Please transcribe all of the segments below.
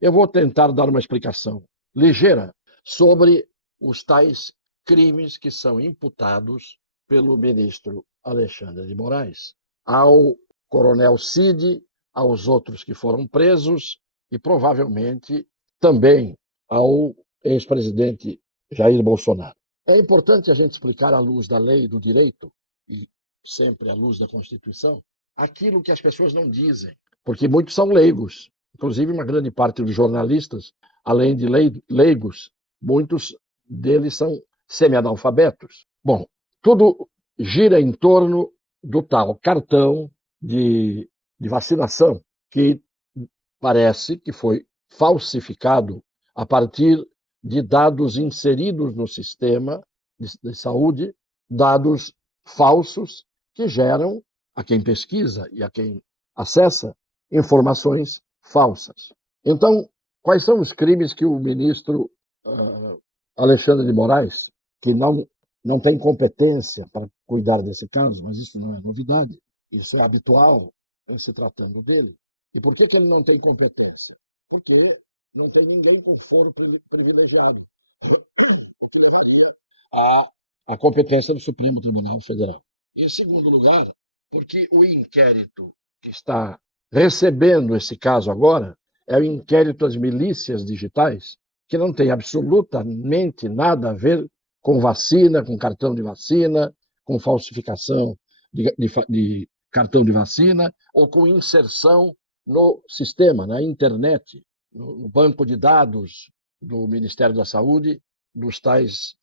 eu vou tentar dar uma explicação ligeira sobre os tais crimes que são imputados pelo ministro Alexandre de Moraes ao coronel Cid, aos outros que foram presos e provavelmente também ao ex-presidente Jair Bolsonaro. É importante a gente explicar à luz da lei e do direito, e sempre à luz da Constituição, aquilo que as pessoas não dizem, porque muitos são leigos, inclusive uma grande parte dos jornalistas, além de leigos, muitos deles são semi-analfabetos. Bom, tudo gira em torno do tal cartão de vacinação, que parece que foi falsificado a partir de dados inseridos no sistema de saúde, dados falsos que geram, a quem pesquisa e a quem acessa, informações falsas. Então, quais são os crimes que o ministro Alexandre de Moraes, que não tem competência para cuidar desse caso, mas isso não é novidade, isso é habitual em se tratando dele. E por que ele não tem competência? Porque não tem ninguém com foro privilegiado. A competência do Supremo Tribunal Federal. Em segundo lugar, porque o inquérito que está recebendo esse caso agora é o inquérito às milícias digitais, que não tem absolutamente nada a ver com vacina, com cartão de vacina, com falsificação de cartão de vacina ou com inserção no sistema, na internet, no banco de dados do Ministério da Saúde, dos tais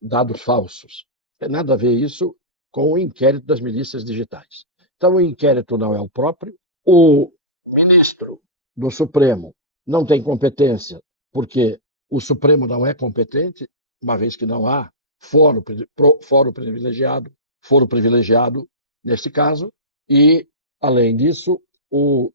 dados falsos. Tem nada a ver isso com o inquérito das milícias digitais. Então, o inquérito não é o próprio. O ministro do Supremo não tem competência, porque o Supremo não é competente, uma vez que não há foro privilegiado neste caso, e, além disso, o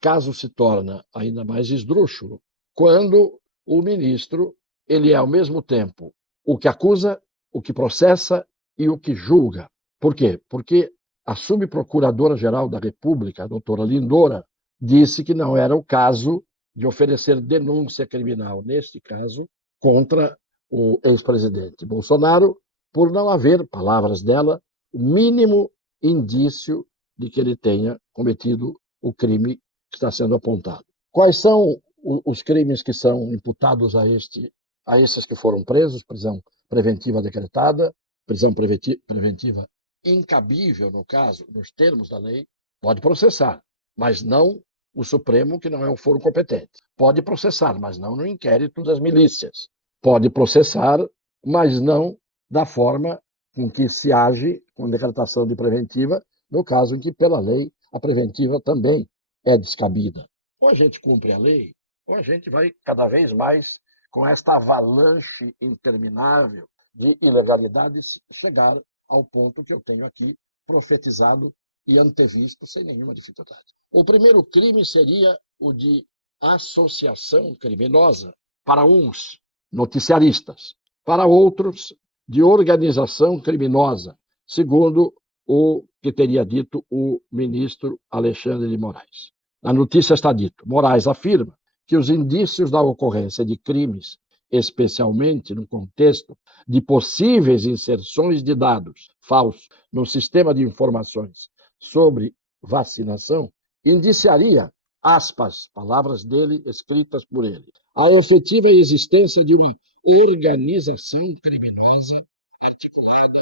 caso se torna ainda mais esdrúxulo quando o ministro ele é, ao mesmo tempo, o que acusa, o que processa e o que julga. Por quê? Porque a subprocuradora-geral da República, a doutora Lindora, disse que não era o caso de oferecer denúncia criminal, neste caso, contra o ex-presidente Bolsonaro, por não haver, palavras dela, o mínimo indício de que ele tenha cometido o crime que está sendo apontado. Quais são os crimes que são imputados a esses que foram presos? Prisão preventiva decretada, prisão preventiva incabível, no caso, nos termos da lei, pode processar, mas não o Supremo, que não é um foro competente. Pode processar, mas não no inquérito das milícias. Pode processar, mas não da forma com que se age com decretação de preventiva, no caso em que, pela lei, a preventiva também é descabida. Ou a gente cumpre a lei, ou a gente vai cada vez mais com esta avalanche interminável de ilegalidades chegar ao ponto que eu tenho aqui profetizado e antevisto sem nenhuma dificuldade. O primeiro crime seria o de associação criminosa, para uns noticiaristas, para outros de organização criminosa, segundo o que teria dito o ministro Alexandre de Moraes. Na notícia está dito: Moraes afirma que os indícios da ocorrência de crimes, especialmente no contexto de possíveis inserções de dados falsos no sistema de informações sobre vacinação, indiciaria, aspas, palavras dele escritas por ele, a efetiva existência de uma organização criminosa articulada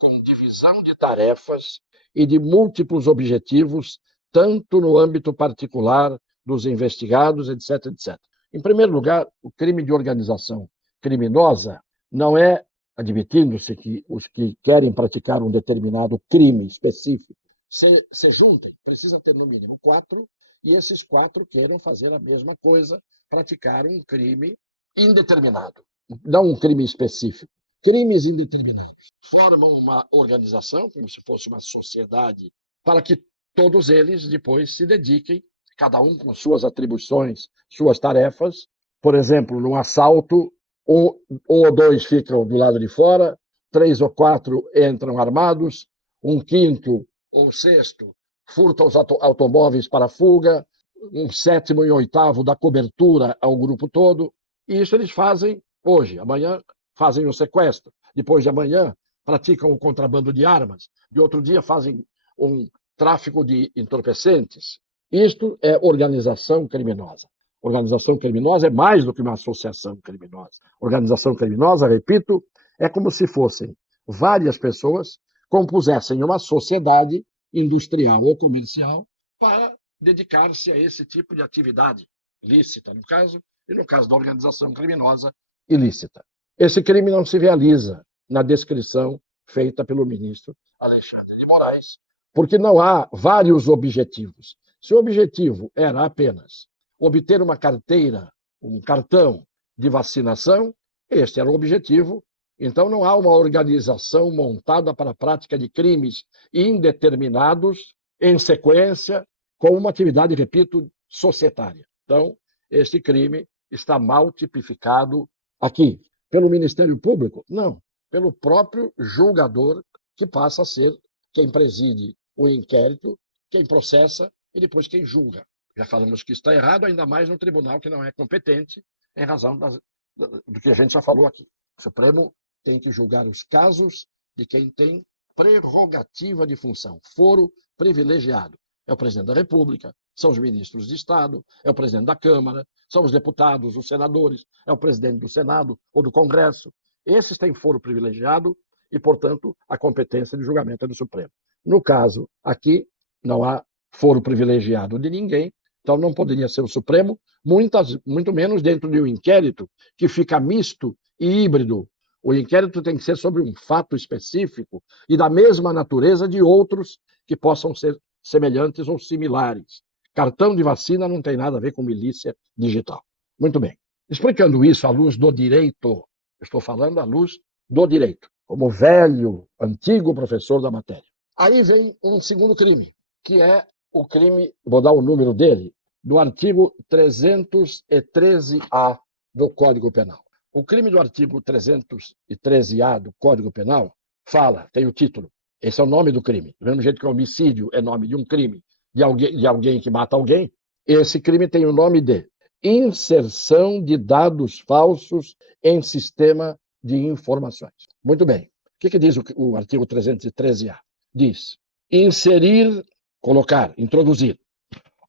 com divisão de tarefas e de múltiplos objetivos, tanto no âmbito particular dos investigados, etc, etc. Em primeiro lugar, o crime de organização criminosa não é, admitindo-se que os que querem praticar um determinado crime específico se juntem, precisa ter no mínimo 4, e esses 4 queiram fazer a mesma coisa, praticar um crime indeterminado, não um crime específico. Crimes indeterminados formam uma organização, como se fosse uma sociedade, para que todos eles depois se dediquem, cada um com suas atribuições, suas tarefas. Por exemplo, num assalto, um ou 2 ficam do lado de fora, 3 ou 4 entram armados, um quinto ou sexto furta os automóveis para fuga, um sétimo e oitavo da cobertura ao grupo todo. E isso eles fazem hoje. Amanhã fazem o sequestro. Depois de amanhã praticam o contrabando de armas. De outro dia fazem um tráfico de entorpecentes. Isto é organização criminosa. Organização criminosa é mais do que uma associação criminosa. Organização criminosa, repito, é como se fossem várias pessoas compusessem uma sociedade industrial ou comercial para dedicar-se a esse tipo de atividade lícita, no caso, e no caso da organização criminosa, ilícita. Esse crime não se realiza na descrição feita pelo ministro Alexandre de Moraes, porque não há vários objetivos. Se o objetivo era apenas obter uma carteira, um cartão de vacinação, este era o objetivo. Então, não há uma organização montada para a prática de crimes indeterminados em sequência, com uma atividade, repito, societária. Então, este crime está mal tipificado aqui. Pelo Ministério Público? Não. Pelo próprio julgador, que passa a ser quem preside o inquérito, quem processa e depois quem julga. Já falamos que está errado, ainda mais no tribunal que não é competente, em razão do que a gente já falou aqui. O Supremo tem que julgar os casos de quem tem prerrogativa de função, foro privilegiado. É o presidente da República, são os ministros de Estado, é o presidente da Câmara, são os deputados, os senadores, é o presidente do Senado ou do Congresso. Esses têm foro privilegiado e, portanto, a competência de julgamento é do Supremo. No caso aqui, não há foro privilegiado de ninguém, então não poderia ser o Supremo, muito menos dentro de um inquérito que fica misto e híbrido. O inquérito tem que ser sobre um fato específico e da mesma natureza de outros que possam ser semelhantes ou similares. Cartão de vacina não tem nada a ver com milícia digital. Muito bem. Explicando isso à luz do direito, estou falando à luz do direito, como velho, antigo professor da matéria. Aí vem um segundo crime, que é o crime, vou dar o número dele, do artigo 313-A do Código Penal. O crime do artigo 313-A do Código Penal fala, tem o título, esse é o nome do crime. Do mesmo jeito que o homicídio é nome de um crime, de alguém que mata alguém, esse crime tem o nome de inserção de dados falsos em sistema de informações. Muito bem. O que diz o artigo 313-A? Diz inserir, colocar, introduzir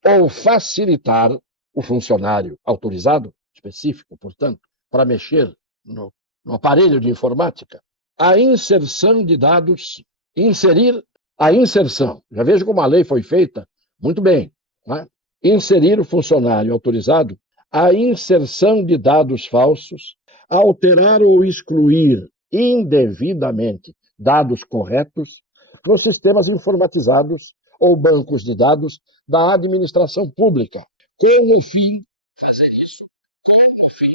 ou facilitar o funcionário autorizado, específico, portanto, para mexer no aparelho de informática, a inserção de dados, inserir a inserção. Já vejo como a lei foi feita muito bem. Né? Inserir o funcionário autorizado, a inserção de dados falsos, alterar ou excluir indevidamente dados corretos nos sistemas informatizados ou bancos de dados da administração pública, com o fim fazer isso, com o fim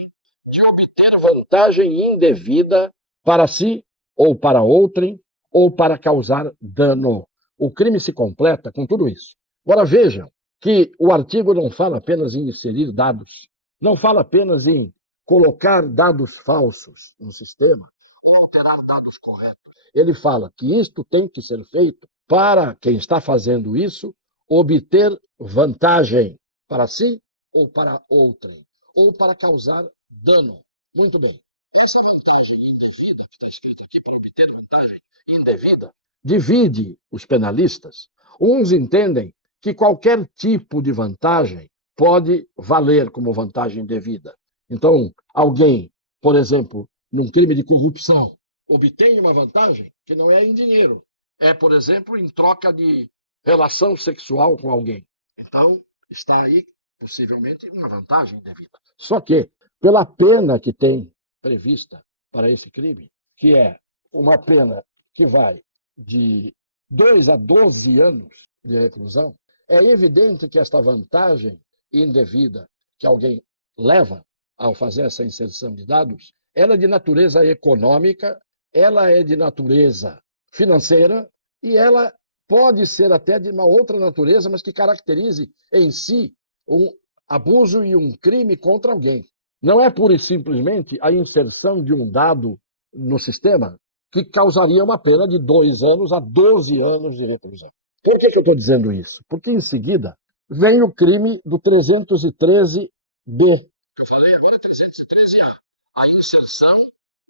de obter vantagem indevida para si ou para outrem ou para causar dano. O crime se completa com tudo isso. Agora vejam que o artigo não fala apenas em inserir dados, não fala apenas em colocar dados falsos no sistema ou alterar dados corretos. Ele fala que isto tem que ser feito para quem está fazendo isso obter vantagem para si ou para outrem, ou para causar dano. Muito bem. Essa vantagem indevida, que está escrito aqui, para obter vantagem indevida, divide os penalistas. Uns entendem que qualquer tipo de vantagem pode valer como vantagem indevida. Então, alguém, por exemplo, num crime de corrupção, obtém uma vantagem que não é em dinheiro. É, por exemplo, em troca de relação sexual com alguém. Então, está aí, possivelmente, uma vantagem indevida. Só que, pela pena que tem prevista para esse crime, que é uma pena que vai de 2 a 12 anos de reclusão, é evidente que esta vantagem indevida que alguém leva ao fazer essa inserção de dados, ela é de natureza econômica, ela é de natureza financeira e ela pode ser até de uma outra natureza, mas que caracterize em si um abuso e um crime contra alguém. Não é pura e simplesmente a inserção de um dado no sistema que causaria uma pena de 2 anos a 12 anos de reclusão. Por que eu estou dizendo isso? Porque, em seguida, vem o crime do 313B. Eu falei agora 313A. A inserção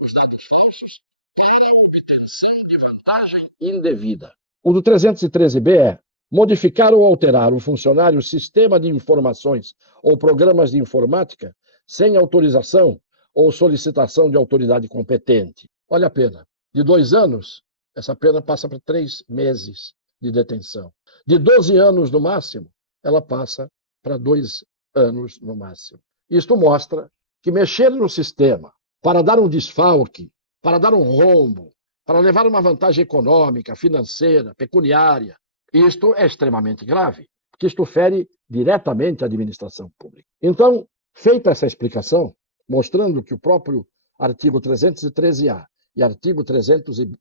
dos dados falsos para obtenção de vantagem indevida. O do 313B é modificar ou alterar o funcionário sistema de informações ou programas de informática sem autorização ou solicitação de autoridade competente. Olha a pena. De 2 anos, essa pena passa para 3 meses de detenção. De 12 anos no máximo, ela passa para 2 anos no máximo. Isto mostra que mexer no sistema para dar um desfalque, para dar um rombo, para levar uma vantagem econômica, financeira, pecuniária, isto é extremamente grave, porque isto fere diretamente a administração pública. Então, feita essa explicação, mostrando que o próprio artigo 313A e artigo 313B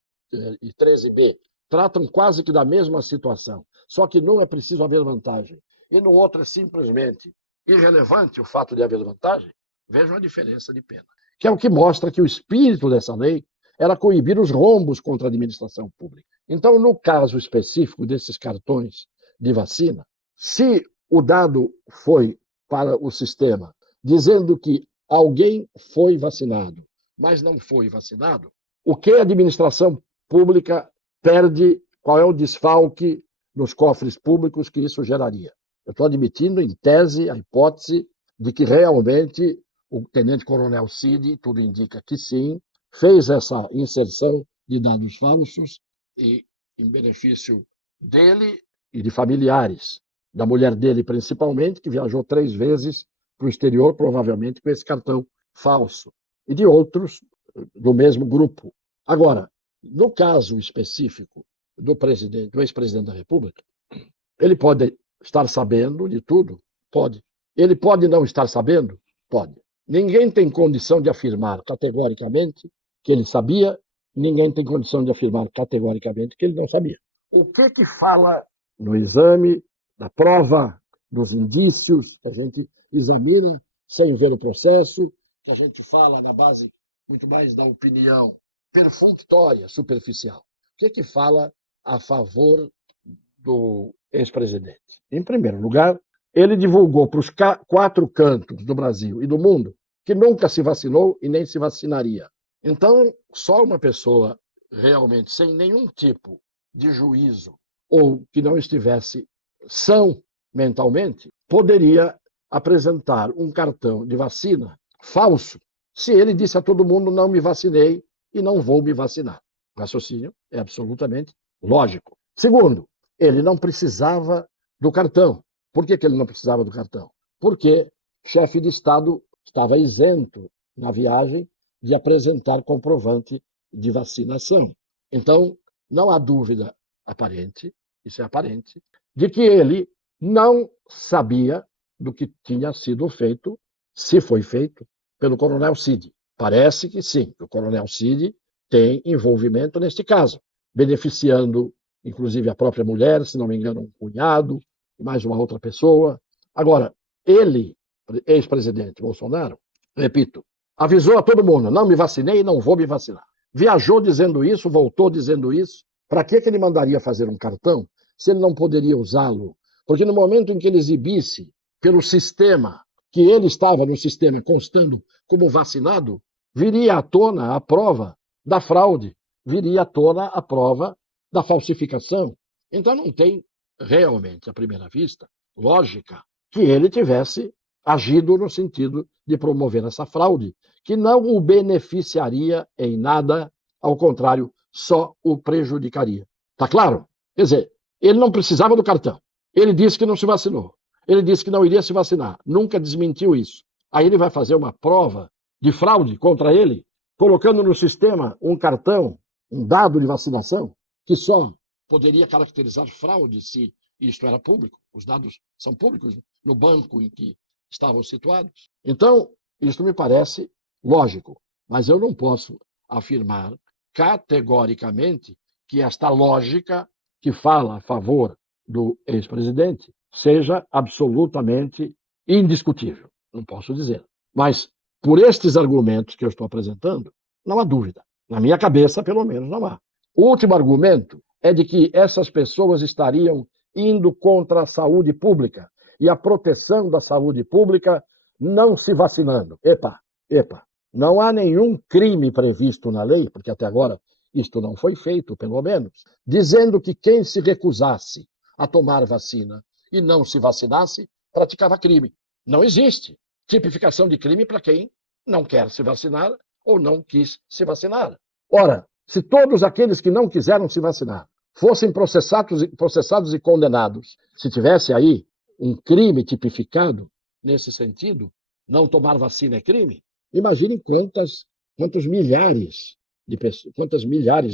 tratam quase que da mesma situação, só que num é preciso haver vantagem e no outro é simplesmente irrelevante o fato de haver vantagem, vejam a diferença de pena. Que é o que mostra que o espírito dessa lei era coibir os rombos contra a administração pública. Então, no caso específico desses cartões de vacina, se o dado foi para o sistema dizendo que alguém foi vacinado, mas não foi vacinado, o que a administração pública perde, qual é o desfalque nos cofres públicos que isso geraria? Eu estou admitindo, em tese, a hipótese de que realmente o tenente-coronel Cid, tudo indica que sim, fez essa inserção de dados falsos e em benefício dele e de familiares, da mulher dele principalmente, que viajou 3 vezes para o exterior, provavelmente com esse cartão falso, e de outros do mesmo grupo. Agora, no caso específico do presidente, do ex-presidente da República, ele pode estar sabendo de tudo? Pode. Ele pode não estar sabendo? Pode. Ninguém tem condição de afirmar categoricamente que ele sabia, ninguém tem condição de afirmar categoricamente que ele não sabia. O que fala no exame, na prova, dos indícios, que a gente examina sem ver o processo, que a gente fala na base muito mais da opinião perfunctória, superficial? O que fala a favor do ex-presidente? Em primeiro lugar, ele divulgou para os 4 cantos do Brasil e do mundo que nunca se vacinou e nem se vacinaria. Então, só uma pessoa realmente sem nenhum tipo de juízo ou que não estivesse são mentalmente poderia apresentar um cartão de vacina falso se ele disse a todo mundo: não me vacinei e não vou me vacinar. O raciocínio é absolutamente lógico. Segundo, ele não precisava do cartão. Por que ele não precisava do cartão? Porque o chefe de Estado estava isento na viagem de apresentar comprovante de vacinação. Então, não há dúvida aparente, isso é aparente, de que ele não sabia do que tinha sido feito, se foi feito, pelo coronel Cid. Parece que sim, o coronel Cid tem envolvimento neste caso, beneficiando inclusive a própria mulher, se não me engano, um cunhado, mais uma outra pessoa. Agora, ele, ex-presidente Bolsonaro, repito, avisou a todo mundo: não me vacinei e não vou me vacinar. Viajou dizendo isso, voltou dizendo isso. Para que ele mandaria fazer um cartão se ele não poderia usá-lo? Porque no momento em que ele exibisse pelo sistema que ele estava no sistema constando como vacinado, viria à tona a prova da fraude, viria à tona a prova da falsificação. Então não tem realmente, à primeira vista, lógica que ele tivesse agido no sentido de promover essa fraude, que não o beneficiaria em nada, ao contrário, só o prejudicaria. Tá claro? Quer dizer, ele não precisava do cartão. Ele disse que não se vacinou. Ele disse que não iria se vacinar. Nunca desmentiu isso. Aí ele vai fazer uma prova de fraude contra ele, colocando no sistema um cartão, um dado de vacinação, que só poderia caracterizar fraude se isto era público. Os dados são públicos no banco em que estavam situados. Então, isto me parece lógico, mas eu não posso afirmar categoricamente que esta lógica que fala a favor do ex-presidente seja absolutamente indiscutível. Não posso dizer. Mas, por estes argumentos que eu estou apresentando, não há dúvida. Na minha cabeça, pelo menos, não há. O último argumento é de que essas pessoas estariam indo contra a saúde pública, e a proteção da saúde pública não se vacinando. Epa, epa, não há nenhum crime previsto na lei, porque até agora isto não foi feito, pelo menos, dizendo que quem se recusasse a tomar vacina e não se vacinasse, praticava crime. Não existe tipificação de crime para quem não quer se vacinar ou não quis se vacinar. Ora, se todos aqueles que não quiseram se vacinar fossem processados e condenados, se tivesse aí um crime tipificado nesse sentido, não tomar vacina é crime, imaginem quantas milhares de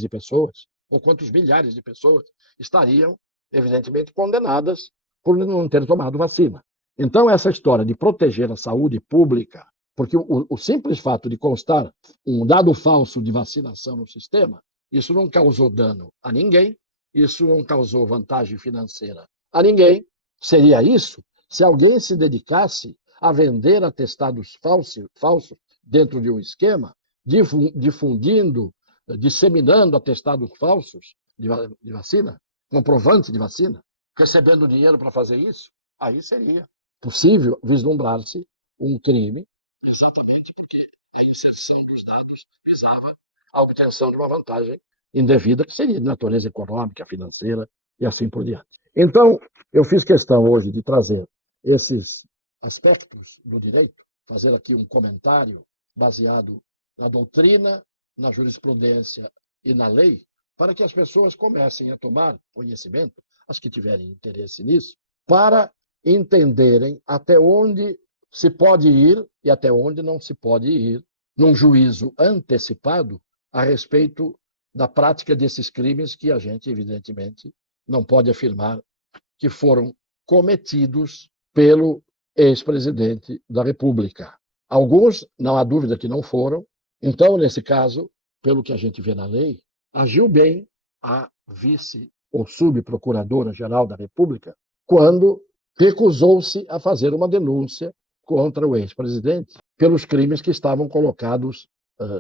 pessoas, ou quantos milhares de pessoas estariam, evidentemente, condenadas por não ter tomado vacina. Então, essa história de proteger a saúde pública, porque o simples fato de constar um dado falso de vacinação no sistema, isso não causou dano a ninguém, isso não causou vantagem financeira a ninguém. Seria isso se alguém se dedicasse a vender atestados falsos dentro de um esquema, difundindo, disseminando atestados falsos de vacina, comprovante de vacina, recebendo dinheiro para fazer isso, aí seria possível vislumbrar-se um crime, exatamente porque a inserção dos dados visava a obtenção de uma vantagem indevida, que seria de natureza econômica, financeira e assim por diante. Então, eu fiz questão hoje de trazer esses aspectos do direito, fazer aqui um comentário baseado na doutrina, na jurisprudência e na lei, para que as pessoas comecem a tomar conhecimento, as que tiverem interesse nisso, para entenderem até onde se pode ir e até onde não se pode ir num juízo antecipado a respeito da prática desses crimes que a gente, evidentemente, não pode afirmar que foram cometidos pelo ex-presidente da República. Alguns, não há dúvida que não foram. Então, nesse caso, pelo que a gente vê na lei, agiu bem a vice ou subprocuradora-geral da República quando recusou-se a fazer uma denúncia contra o ex-presidente pelos crimes que estavam colocados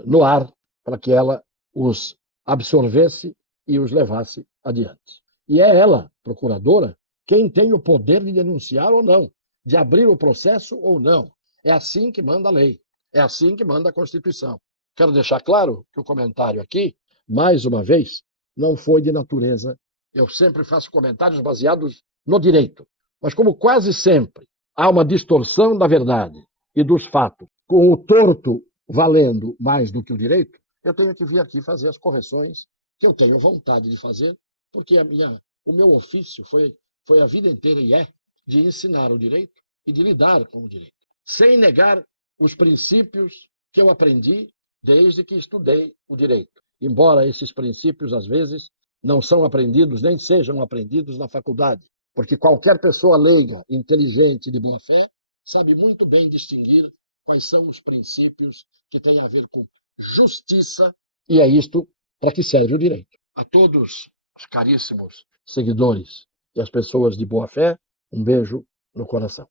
no ar para que ela os absorvesse e os levasse adiante. E é ela, procuradora, quem tem o poder de denunciar ou não, de abrir o processo ou não. É assim que manda a lei, é assim que manda a Constituição. Quero deixar claro que o comentário aqui, mais uma vez, não foi de natureza. Eu sempre faço comentários baseados no direito, mas como quase sempre há uma distorção da verdade e dos fatos, com o torto valendo mais do que o direito, eu tenho que vir aqui fazer as correções que eu tenho vontade de fazer, porque o meu ofício foi a vida inteira e é de ensinar o direito e de lidar com o direito, sem negar os princípios que eu aprendi desde que estudei o direito. Embora esses princípios, às vezes, não são aprendidos, nem sejam aprendidos na faculdade, porque qualquer pessoa leiga, inteligente, de boa fé, sabe muito bem distinguir quais são os princípios que têm a ver com justiça, e é isto para que serve o direito. A todos os caríssimos seguidores e as pessoas de boa fé, um beijo no coração.